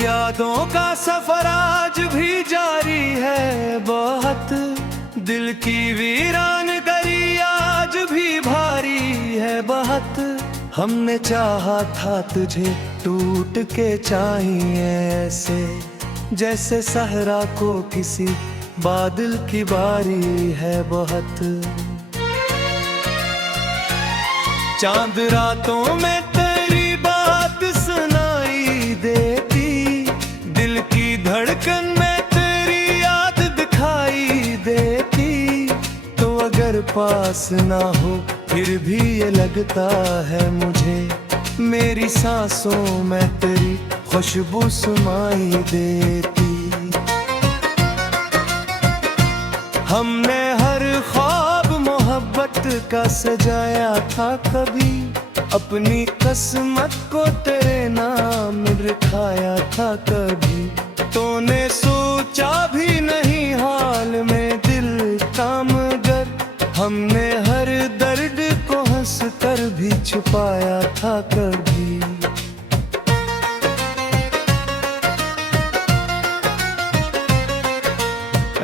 यादों का सफर आज भी जारी है बहुत, दिल की वीरान करी आज भी भारी है बहुत। हमने चाहा था तुझे टूट के चाहिए ऐसे, जैसे सहरा को किसी बादल की बारी है बहुत। चांद रातों में तेरी बात सुनाई देती, दिल की धड़कन में तेरी याद दिखाई देती। तो अगर पास ना हो फिर भी ये लगता है मुझे, मेरी सांसों में तेरी खुशबू सुनाई देती। हमने हर ख्वाब मोहब्बत का सजाया था कभी, अपनी किस्मत को तेरे नाम लिखाया था कभी। तूने सोचा भी नहीं हाल में दिल का, मगर हमने हर दर्द को हंस कर भी छुपाया था कभी।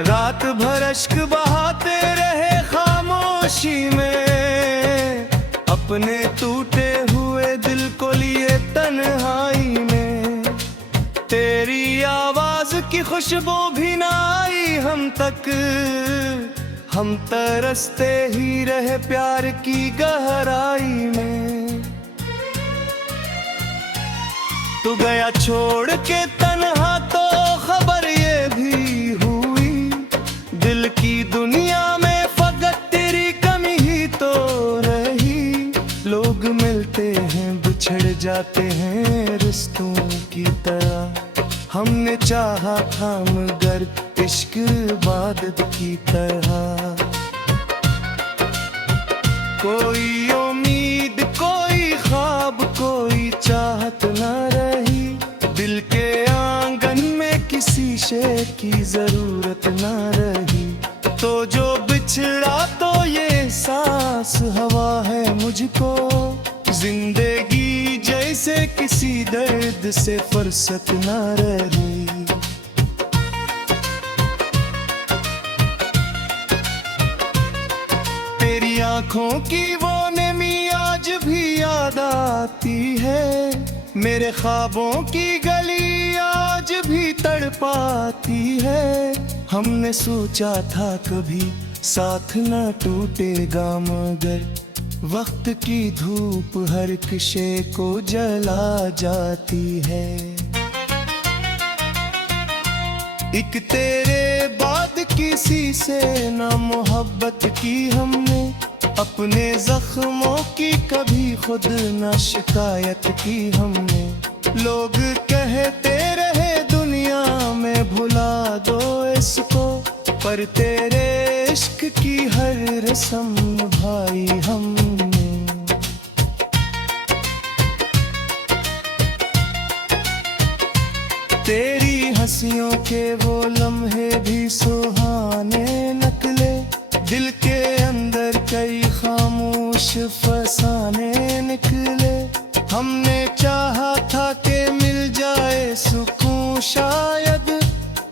रात भर अश्क बहाते रहे खामोशी में, अपने टूटे हुए दिल को लिए तन्हाई में। तेरी आवाज की खुशबू भी ना आई हम तक, हम तरसते ही रहे प्यार की गहराई में। तू गया छोड़ के तन्हा तो खबर ये भी हुई, दिल की दुनिया में फकत तेरी कमी ही तो रही। लोग मिलते हैं बिछड़ जाते हैं रिश्तों की तरह, हमने चाहा था मगर इश्क इबादत की तरह। कोई उम्मीद कोई ख्वाब कोई चाहत न रही, दिल के आंगन में किसी शे की जरूरत न रही। तो जो बिछड़ा तो ये सांस हवा है मुझको, जिंदगी जैसे किसी दर्द से फुर्सत न रही। तेरी आंखों की वो नमी आज भी याद आती है, मेरे ख्वाबों की गली आज भी तड़पाती है। हमने सोचा था कभी साथ न टूटेगा, मगर वक्त की धूप हर किसे को जला जाती है। एक तेरे बाद किसी से ना मोहब्बत की हमने, अपने जख्मों की कभी खुद ना शिकायत की हमने। लोग कहते रहे दुनिया में भुला दो इसको, पर तेरे इश्क की हर रस्म निभाई हमने। तेरी हंसियों के वो लम्हे भी सुहाने निकले, दिल के अंदर कई खामोश फसाने निकले। हमने चाहा था कि मिल जाए सुकून शायद,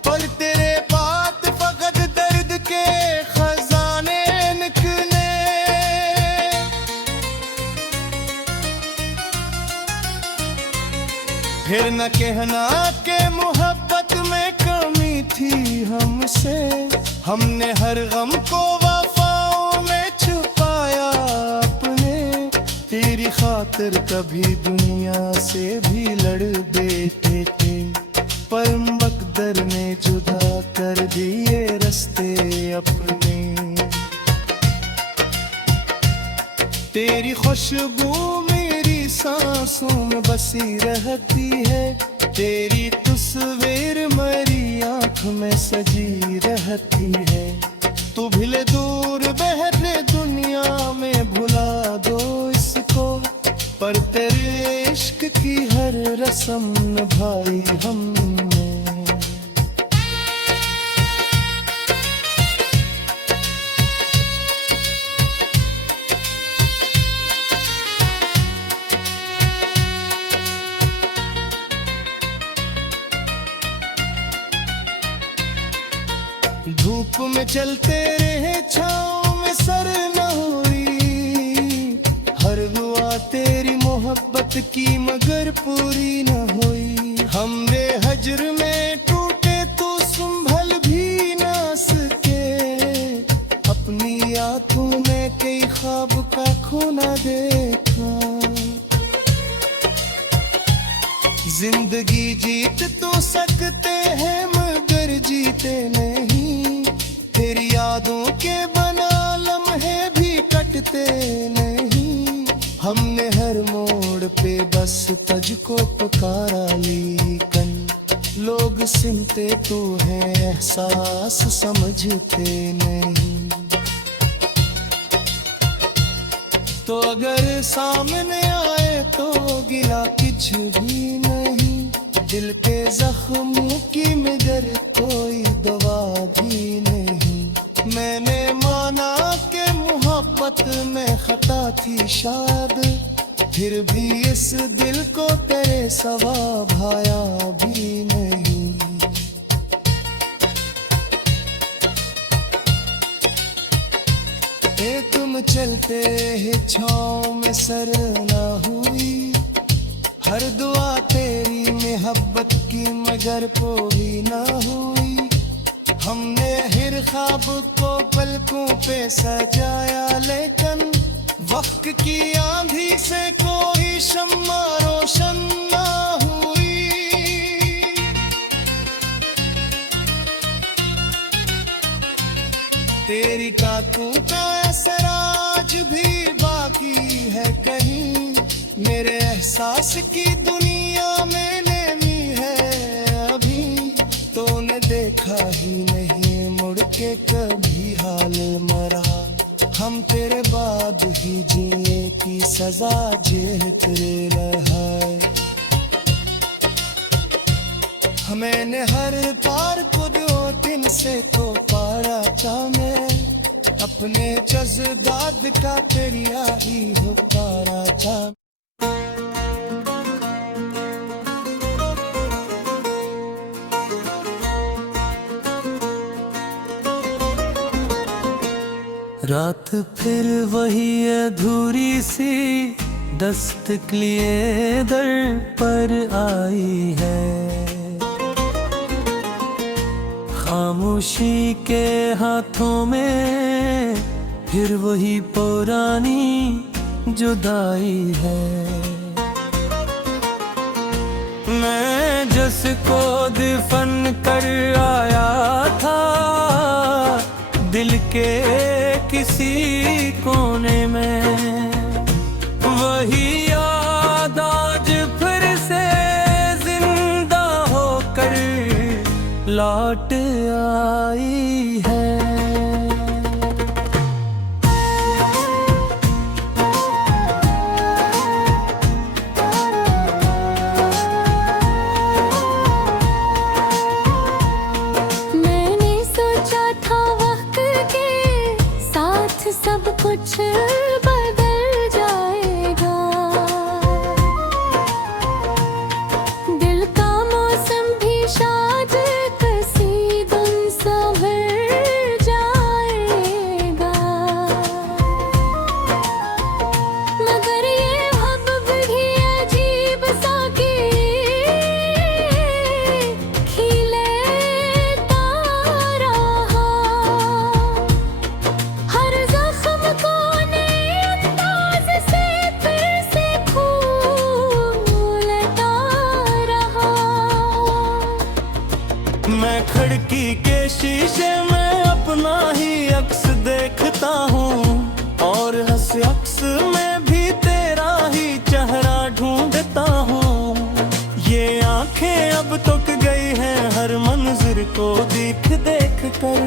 पर तेरे बात फकत दर्द के खजाने निकले। फिर न कहना के मोहब्बत में कमी थी हमसे, हमने हर गम को वफाओं में छुपाया अपने। तेरी खातिर कभी दुनिया से भी लड़ बैठे थे, पर मकदर ने जुदा कर दिए रास्ते अपने। तेरी खुशबू मेरी सांसों में बसी रहती है, तेरी तस्वीर मेरी आँख में सजी रहती है। तू भले दूर बहरे दुनिया में भुला दो इसको, पर तेरे इश्क की हर रस्म निभाई हमने। धूप में चलते रहे छाँव में सर न हुई, हर दुआ तेरी मोहब्बत की मगर पूरी न हुई। हमरे हजर में टूटे तो संभल भी ना सके, अपनी आंखों में कई ख्वाब का खोना देखा। जिंदगी जीत तो सकते हैं मगर जीते नहीं, तेरी यादों के बना लम्हे भी कटते नहीं। हमने हर मोड़ पे बस तुझको पुकारा, लेकिन लोग सुनते तो हैं एहसास समझते नहीं। तो अगर सामने आए तो गिला कुछ भी नहीं, दिल के जख्मों की मगर कोई दवा भी नहीं। मैंने माना कि मोहब्बत में खता थी शायद, फिर भी इस दिल को तेरे सवा भाया भी नहीं। तुम चलते हैं छाँव में सर ना हुई, हर दुआ तेरी मोहब्बत की मगर पूरी ना हुई। हमने हर ख्वाब को पलकों पे सजाया, लेकिन वक्त की आंधी से कोई शम्मा रोशन ना हुई। तेरी कांतों का असर आज भी बाकी है कहीं, मेरे एहसास की दुनिया में नमी है अभी। तूने देखा ही नहीं मुड़ के कभी हाल मरा, हम तेरे बाद ही जिए की सजा जेल तेरे रहा। मैंने हर पार को दो दिन से तो पारा चा, मैं अपने जज्बात का तेरिया ही हो पारा चा। रात फिर वही अधूरी सी दस्तक लिए दर पर आई है, खामोशी के हाथों में फिर वही पुरानी जुदाई है। मैं जिसको दफन कर आया था दिल के किसी कोने में, वही याद आज फिर से जिंदा होकर लौट आई है। सब कुछ बदल जाएगा, दिल का मौसम भी शायद किसी दिन संभल जाएगा। मगर ये वक्त भी अजीब सा खिलेता रहा, हर मैं खिड़की के शीशे में अपना ही अक्स देखता हूँ, और हंस अक्स में भी तेरा ही चेहरा ढूंढता हूँ। ये आंखें अब तक गई हैं हर मंजिर को देख देख कर,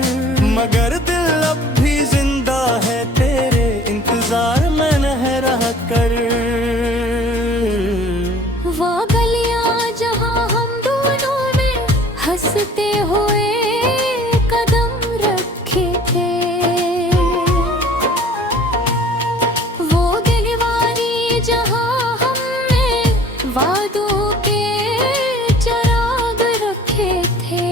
मगर दिल अब भी जिंदा है तेरे इंतजार में न रह कर। वो गलियां जहाँ हम दोनों में हंसते हुए कदम रखे थे, वो गलिवारी जहाँ हमने वादों के चिराग रखे थे।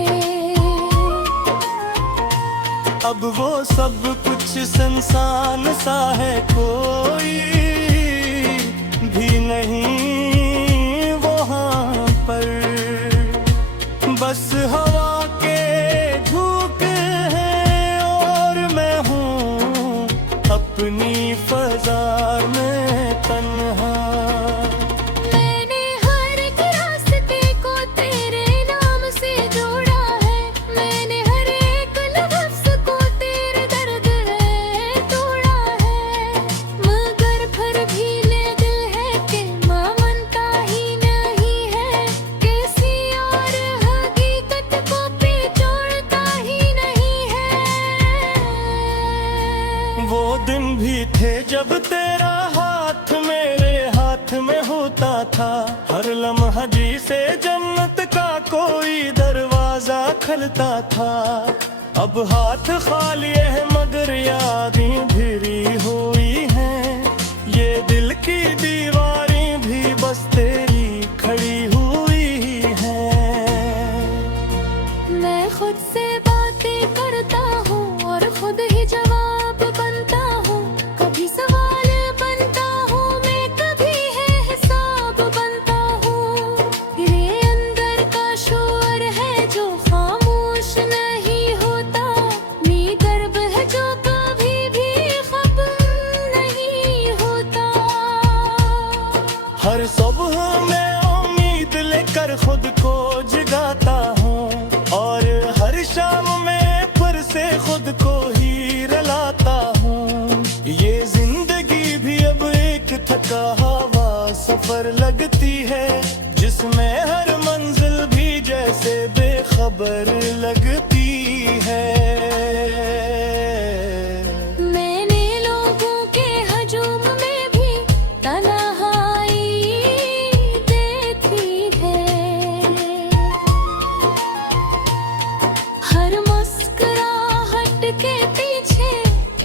अब वो सब कुछ संसान सा है, कोई भी नहीं वहाँ पर। बस हवा के झोंके हैं और मैं हूँ अपनी फजा में तन्हा। मैंने हर एक रास्ते को तेरे नाम से जोड़ा है, मैंने हर एक लफ्ज़ को तेरे दर्द है तोड़ा है। मगर फिर भी ले दिल है कि मां मनता ही नहीं है, किसी और हकीकत को पिछोड़ता ही नहीं है। वो दिन भी थे जब तेरा हाथ मेरे हाथ में होता था, हर लम्हा जी से जन्नत का कोई दरवाजा खुलता था। अब हाथ खाली है मगर यादें भिरी हुई हैं, ये दिल की दीवारें भी बस तेरी खड़ी हुई हैं। मैं खुद से बातें करता हूँ और खुद ही जवाब बनता हूँ, कभी सवाल बनता हूँ मैं, कभी है हिसाब बनता हूँ। ये अंदर का शोर है जो खामोश नहीं होता, मी गर्भ है जो कभी भी खत्म नहीं होता। हर सुबह मैं उम्मीद लेकर खुद को जगाता हूँ, और हर शाम में फिर से खुद को ही रलाता हूँ। ये जिंदगी भी अब एक थका हुआ सफर लगती है, जिसमें हर मंजिल भी जैसे बेखबर लगती है। मैंने लोगों के हजूम में भी तन्हाई देखी है, हर मुस्कुराहट के पीछे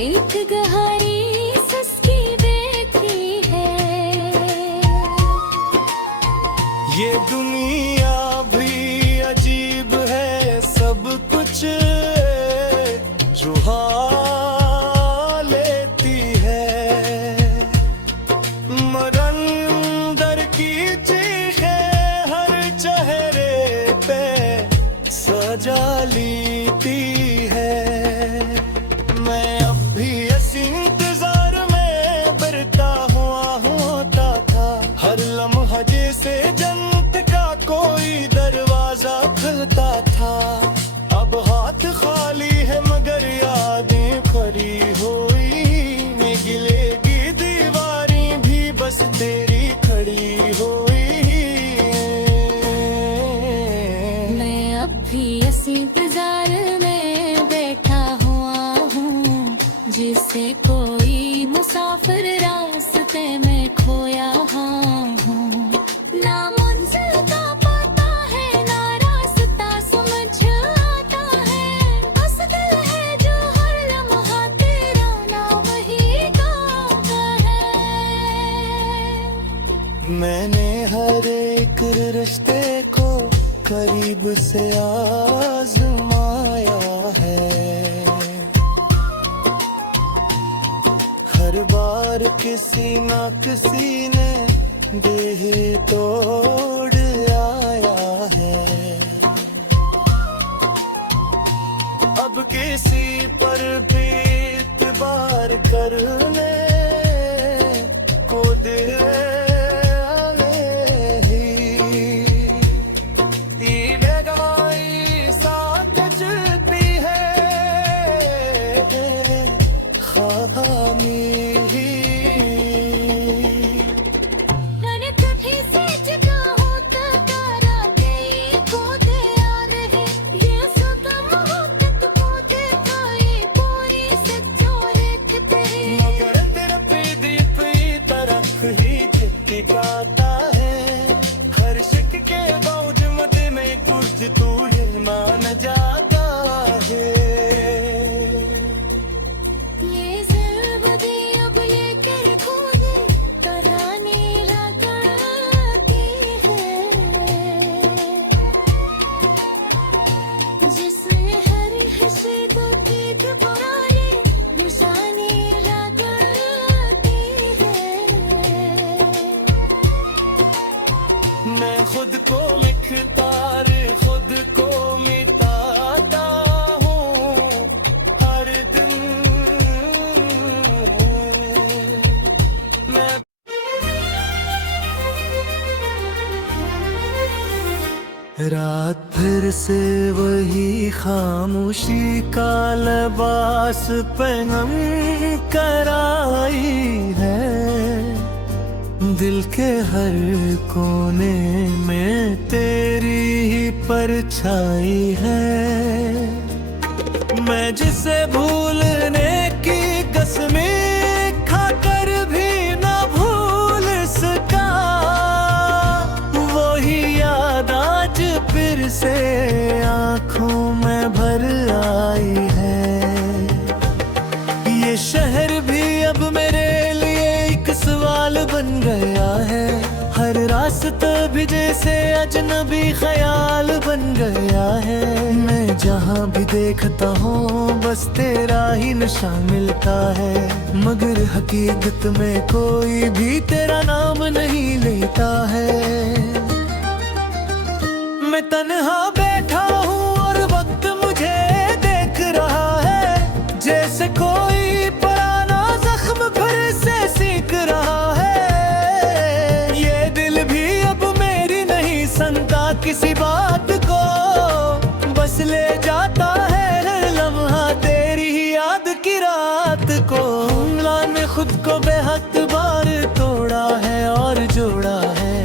एक गहरी सिसकी देखी है। ये दुनिया भी अजीब है, सब कुछ जो हाल लेती है। मरन दर की चीखें हर चेहरे पे सजा लेती है। मैं अब भी इसी इंतजार में बिरता हुआ होता था, हर लम्हा जैसे जन्नत का कोई दरवाजा खुलता था। अब हाथ खाली है मगर यादें भरी हुई, गिलेगी दीवारें भी बस तेरी खड़ी हुई। मैं अब भी इस इंतजार में बैठा हुआ हूँ, जिसे कोई मुसाफिर रास्ते में खोया हूँ। ना मंजिल का पता है ना रास्ता समझ आता है, बस दिल है जो हर लम्हा तेरा नाम ही गाता है। मैंने हर एक रिश्ते को करीब से आजमाया है, हर बार किसी ना किसी ने देह तोड़ आया है। अब किसी पर भी इत्बार करने को दिल मगर मैं खुद को मिटता रे खुद को मिटाता हूँ हर दिन मैं। रात फिर से वही खामोशी का लिबास पहन कर आई है। दिल के हर कोने में तेरी ही परछाई है। मैं जिसे भूलने की कसमें खाकर भी ना भूल सका, वही याद आज फिर से आंखों में भर आई है। ये शहर भी अब मेरे लिए एक सवाल बन गया है। हर रास्ता भी जैसे अजनबी ख्याल बन गया है। मैं जहाँ भी देखता हूँ बस तेरा ही नशा मिलता है, मगर हकीकत में कोई भी तेरा नाम नहीं लेता है। मैं तन्हा बैठा हूँ और वक्त मुझे देख रहा है, जैसे कोई पुराना जख्म फिर से सीख रहा है। ये दिल भी अब मेरी नहीं सुनता किसी बात को, बस ले जाता है हर लम्हा तेरी ही याद की रात को। हमला ने खुद को बेहद बार तोड़ा है और जोड़ा है,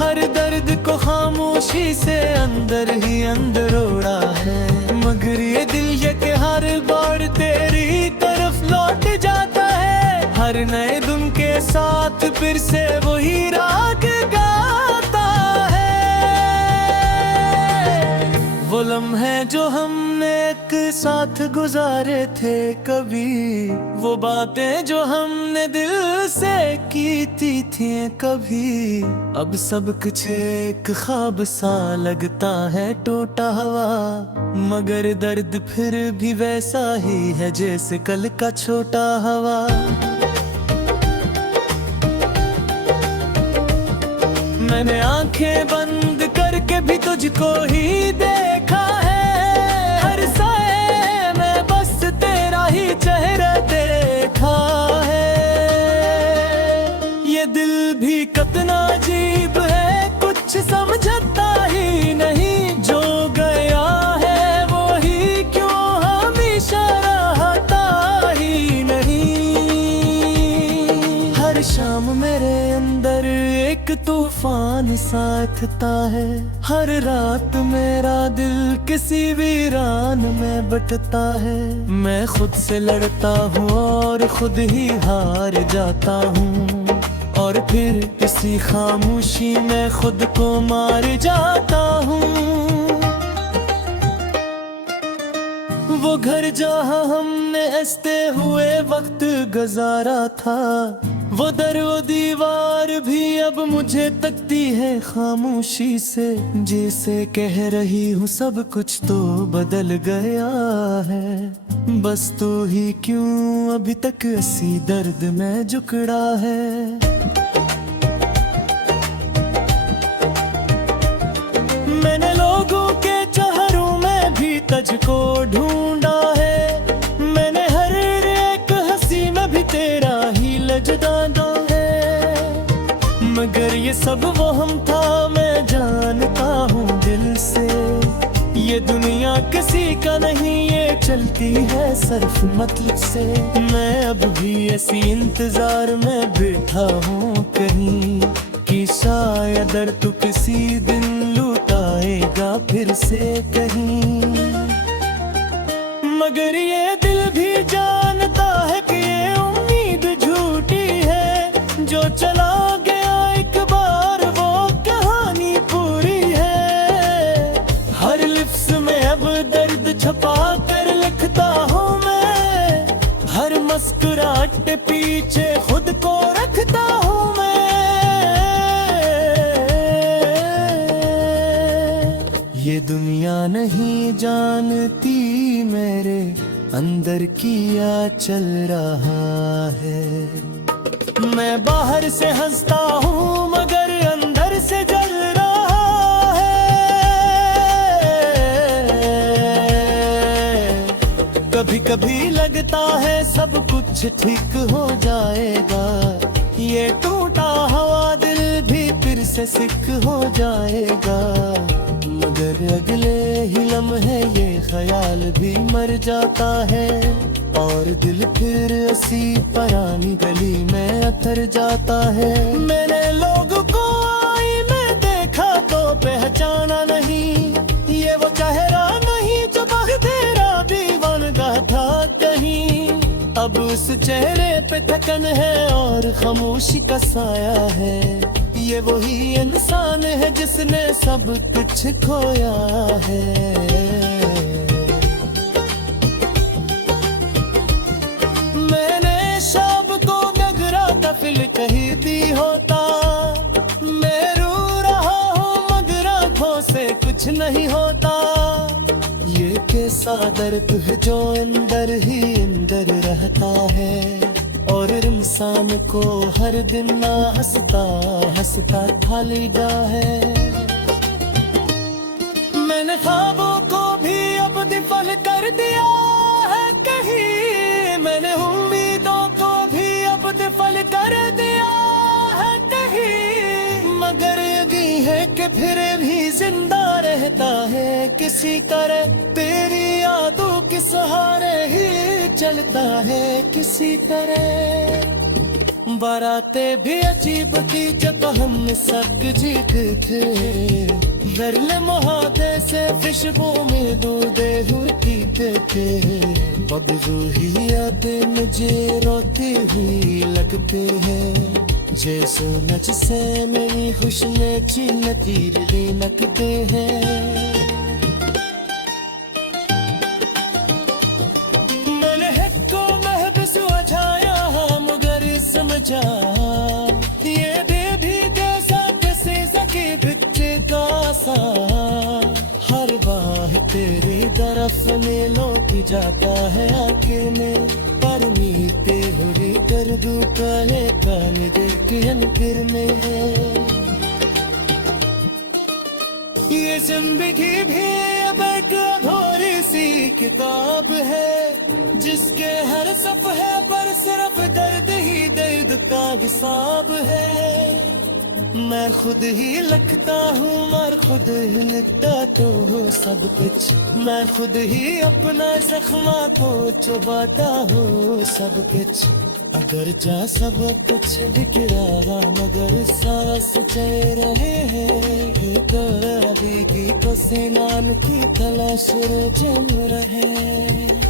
हर दर्द को खामोशी से अंदर ही अंदर ओढ़ा है। मगर ये दिल ये कि हर बार तेरी तरफ लौट जाता है, हर नए धुन के साथ फिर से वही राग गाता है। वो लम्हे जो हमने एक साथ गुजारे थे कभी, वो बातें जो हमने दिल से की थी कभी, अब सब कुछ एक ख्वाब सा लगता है टूटा हुआ। मगर दर्द फिर भी वैसा ही है जैसे कल का छोटा हवा। मैंने आंखें बंद करके भी तुझको ही देखा है, हर साए में बस तेरा ही चेहरा देखा है। ये दिल भी कितना अजीब है, कुछ समझता ही नहीं, जो गया है वो ही क्यों हमेशा रहता ही नहीं। हर शाम मेरे अंदर एक तूफान सा उठता है, हर रात मेरा दिल किसी वीरान में बटता है। मैं खुद से लड़ता हूँ और खुद ही हार जाता हूँ, और फिर इसी खामोशी में खुद को मार जाता हूँ। वो घर जहाँ हमने हंसते हुए वक्त गुजारा था, वो दर वो दीवार भी अब मुझे तकती है खामोशी से, जैसे कह रही हूँ सब कुछ तो बदल गया है, बस तू ही क्यों अभी तक इसी दर्द में जुकड़ा है। मैंने लोगों के चेहरों में भी तुझको ढूंढा है, मैंने हर एक हंसी में भी तेरा ही लजदादा है। मगर ये सब वहम था मैं जानता हूँ दिल से, ये दुनिया किसी का नहीं ये चलती है सिर्फ मतलब से। मैं अब भी ऐसी इंतजार में बैठा हूँ कहीं, कि शायद तू किसी दिन लुटाएगा फिर से कहीं। मगर ये दिल भी जानता है कि ये उम्मीद झूठी है, जो चला गया एक बार वो कहानी पूरी है। हर लिप्स में अब दर्द छपा कर लिखता हूँ मैं, हर मुस्कुराहट के पीछे खुद को रखता हूँ मैं। ये दुनिया नहीं जानती मेरे अंदर किया चल रहा है। मैं बाहर से हंसता हूँ मगर अंदर से जल रहा कहता है सब कुछ ठीक हो जाएगा, ये टूटा हुआ दिल भी फिर से सिक हो जाएगा। मगर अगले ही लम्हे ये ख्याल भी मर जाता है, और दिल फिर उसी पुरानी गली में अतर जाता है। मैंने लोगों को आईने देखा तो पहचाना नहीं, ये वो चेहरा नहीं जो बहतेरा दीवानगा था कहीं। अब उस चेहरे पे थकन है और खामोशी का साया है, ये वही इंसान है जिसने सब कुछ खोया है। दिल कहीं भी होता, मैं रो रहा हूँ मगर आँखों से कुछ नहीं होता। ये कैसा दर्द है जो अंदर ही अंदर रहता है, और इंसान को हर दिन ना हंसता हंसता खा लेता है। मैंने ख्वाबों को भी अब दफन कर दिया है कहीं, मैंने उम्मीदों को भी अब दफन कर दिया है कहीं। मगर यही है कि फिर भी जिंदा रहता है किसी तरह, तेरी यादों के सहारे ही चलता है किसी तरह। बारातें भी अजीब थी जब हम सक जीत थे, दरले मुहादे से खुशबू में दूधे होती थे। अब रूही यादें मुझे रोती हुई लगते हैं, जैसे नच से मेरी खुशने चीन तीर भी लगते हैं। मैंने हक को महबस वझाया मगर समझा, ये दे भी कैसा किसी सकी बच्चे का सा। हर बार तेरी तरफ नीलों की जाता है आंखें में, पर मीते हुए कर दू काले काले देखियन फिर में। ये जिंदगी भी अब एक अधूरी सी किताब है, जिसके हर सफ़े पर सिर्फ दर्द ही दर्द का हिसाब है। मैं खुद ही लिखता हूँ और खुद ही लिखता तो हो सब कुछ, मैं खुद ही अपना जख्मा को चुबाता हूँ सब कुछ। अगर जा सब कुछ बिखरा मगर सांस चल रहे हैं, तो अभी की तो सिनान की तलाश जम रहे।